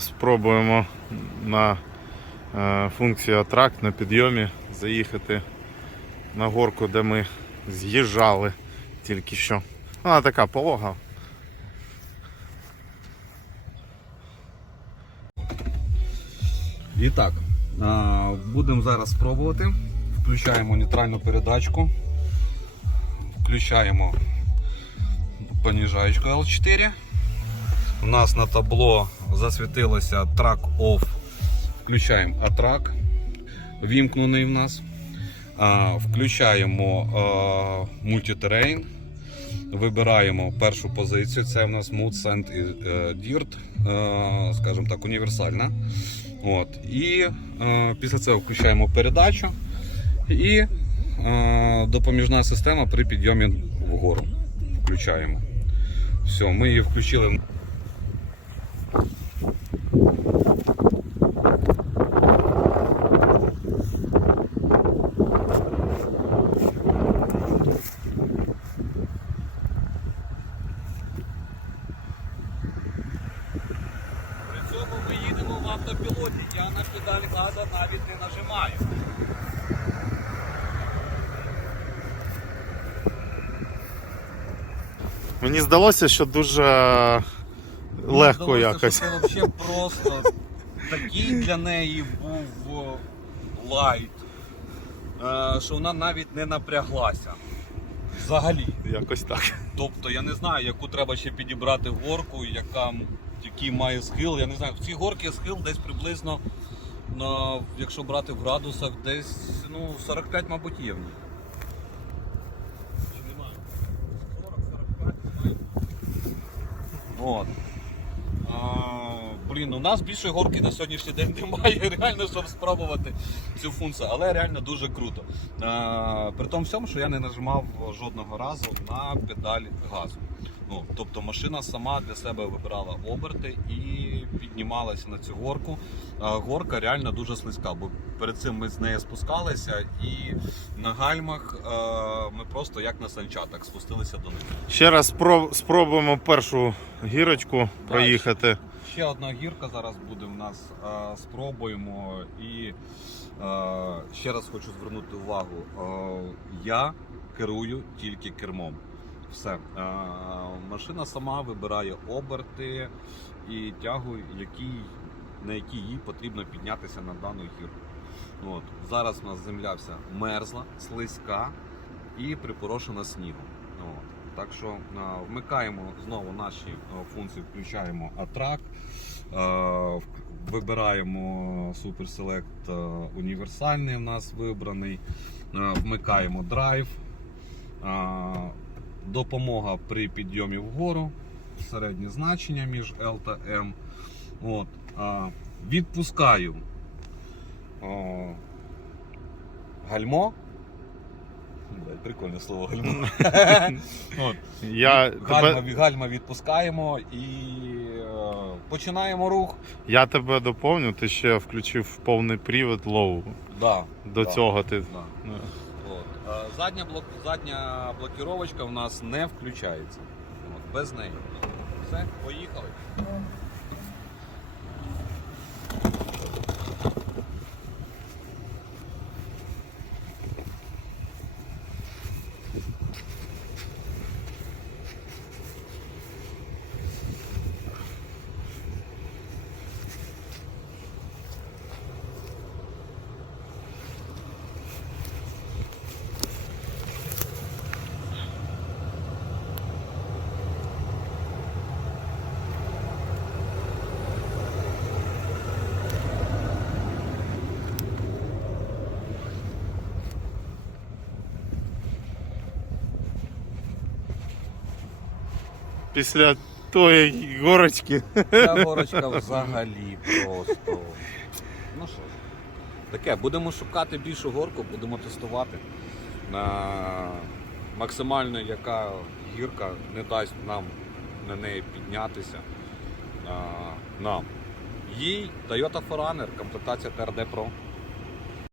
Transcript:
Спробуємо на е, функції атракт на підйомі заїхати на горку, де ми з'їжджали тільки що. Вона така полога. І так, будемо зараз спробувати. Включаємо нейтральну передачку. Включаємо понижаєчку L4. У нас на табло засвітилося Track Off. Включаємо Атрак. Вімкнений в нас. Включаємо мультитерейн. Вибираємо першу позицію. Це в нас Mood, Sand і е, Dirt, скажімо так, універсальна. От. І е, після цього включаємо передачу і е, допоміжна система при підйомі вгору. Включаємо. Все, ми її включили. При цьому ми їдемо в автопілоті. Я на педаль газа навіть не нажимаю. Мені здалося, що дуже легко якось. Це взагалі просто такий для неї був лайт, е, що вона навіть не напряглася. Взагалі. Якось так. Тобто я не знаю, яку треба ще підібрати горку, яка, який має схил. Я не знаю, в цій горці схил десь приблизно, на, якщо брати в градусах, десь ну, 45, мабуть, є в ній. 40-45 немає. От. Блін, у нас більше горки на сьогоднішній день немає, реально, щоб спробувати цю функцію, але реально дуже круто. А, при тому всьому, що я не нажимав жодного разу на педаль газу. Ну, тобто машина сама для себе вибирала оберти і піднімалася на цю горку. А, горка реально дуже слизька, бо перед цим ми з нею спускалися і на гальмах а, ми просто як на санчатах спустилися донизу. Ще раз спробуємо першу гірочку проїхати. Ще одна гірка зараз буде в нас. Спробуємо. І ще раз хочу звернути увагу. Я керую тільки кермом. Все. Машина сама вибирає оберти і тягу, на якій їй потрібно піднятися на дану гірку. От. Зараз у нас земля вся мерзла, слизька і припорошена снігом. От. Так що е, вмикаємо знову наші е, функції, включаємо атрак, е, вибираємо Super Select універсальний у нас вибраний, вмикаємо драйв, допомога при підйомі вгору, середнє значення між L та M. От, відпускаю гальмо. Блядь, Прикольне слово гальмо. От. Я Гальма, тебе, гальма відпускаємо і е, починаємо рух. я тебе доповню, ти ще включив повний привід лоу. Да, До да, цього ти. да. От. Е, Задня, блок, задня блокіровочка в нас не включається. От, без неї. Все, поїхали. Після тої горочки. Ця горочка взагалі просто. Ну що ж, таке, будемо шукати більшу горку, будемо тестувати. На максимально яка гірка не дасть нам на неї піднятися. А, нам. Їй Toyota Forerunner, комплектація TRD Pro.